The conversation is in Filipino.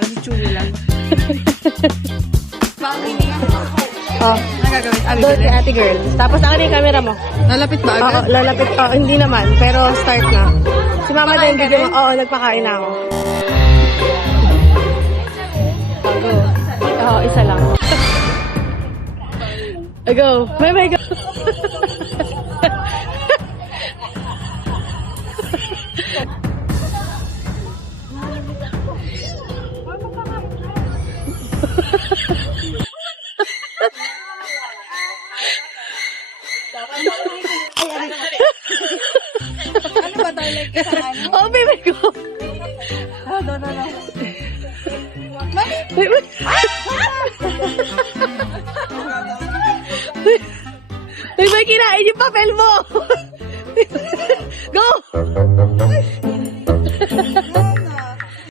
Ang chewy lang. Oh, Ano gagawin? doon si ate girl. Tapos ano yung camera mo? Lalapit ba Oo, agad? lalapit pa. Hindi naman, pero start na. Si mama din, Pakain ka bigyan mo. rin? Oo, nagpakain na ako. Go. Oo, isa lang. Go. May go. Ano ba tayo like sa ano? Oh, baby ko. No. May kinain yung papel mo. Go.